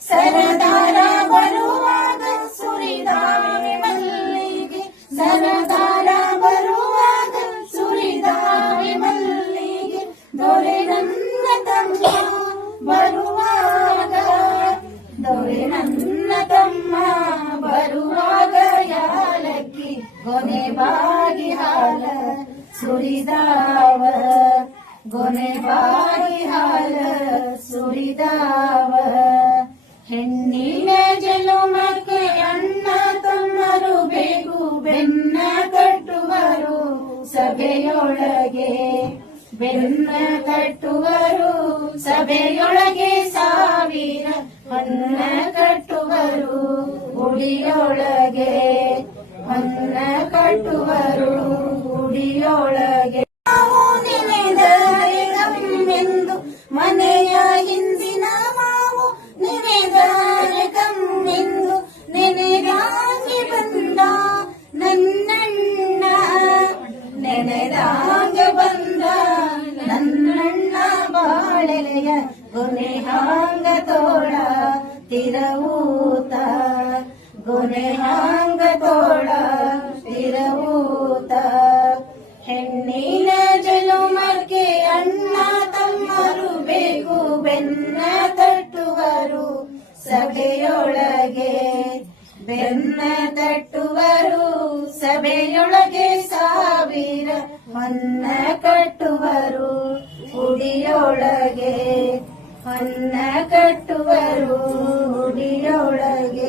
ಸರದಾರ ಬರುವಾಗ ಸುರಿದಾವೆ ಮಲ್ಲಿಗೆ, ಸರದಾರ ಬರುವಾಗ ಸುರಿದಾವೆ ಮಲ್ಲಿಗೆ, ದೊರೆ ನನ್ನ ತಮ್ಮ ಬರುವಾಗ, ದೊರೆ ನನ್ನ ತಮ್ಮ ಬರುವಾಗ ಯಾಲಕ್ಕಿ ಗೊನೆ ಬಾಗಿ ಹಾಲ ಸುರಿದಾವ, ಗೊನೆ ಬಾಗಿ ಹಾಲ ಸುರಿದಾವ. ಹೆಣ್ಣಿನ ಜನುಮಕ್ಕೆ ಅಣ್ಣ ತಮ್ಮರು ಬೇಕು ಬೆನ್ನ ಕಟ್ಟುವರು ಸಭೆಯೊಳಗೆ, ಬೆನ್ನ ಕಟ್ಟುವರು ಸಭೆಯೊಳಗೆ, ಸಾವಿರ ಹೊನ್ನ ಕಟ್ಟುವರು ಗುಡಿಯೊಳಗೆ, ಹೊನ್ನ ಕಟ್ಟುವರು ಗುಡಿಯೊಳಗೆ. ನಾವು ನೆನೆದರೆ ಕಮ್ಮೆಂದು ಮನೆಯ ಹಿಂದಿನ ಮಾವು, ನೆನೆದರೆ ಕಮ್ಮೆಂದು ನೆನೆದಾಗೆ ಬಂದ ನನ್ನಣ್ಣ, ನೆನೆದಾಗೆ ಬಂದ ನನ್ನಣ್ಣ ಬಾಳೆಲೆಯ ಗೊನೆ ಹಾಂಗ ತೋಳ ತಿರವೂತ, ಗೊನೆ ಹಾಂಗ ತೋಳ ತಿರವೂತ. ಹೆಣ್ಣಿನ ಜನುಮಕ್ಕೆ ಅಣ್ಣ ತಮ್ಮರು ಬೇಕು ಬೆನ್ನ ತಟ್ಟುವರು ಸಭೆಯೊಳಗೆ, ಬೆನ್ನ ತಟ್ಟುವರು ಸಭೆಯೊಳಗೆ, ಸಾವಿರ ಹೊನ್ನ ಕಟ್ಟುವರು ಗುಡಿಯೊಳಗೆ, ಹೊನ್ನ ಕಟ್ಟುವರು ಗುಡಿಯೊಳಗೆ.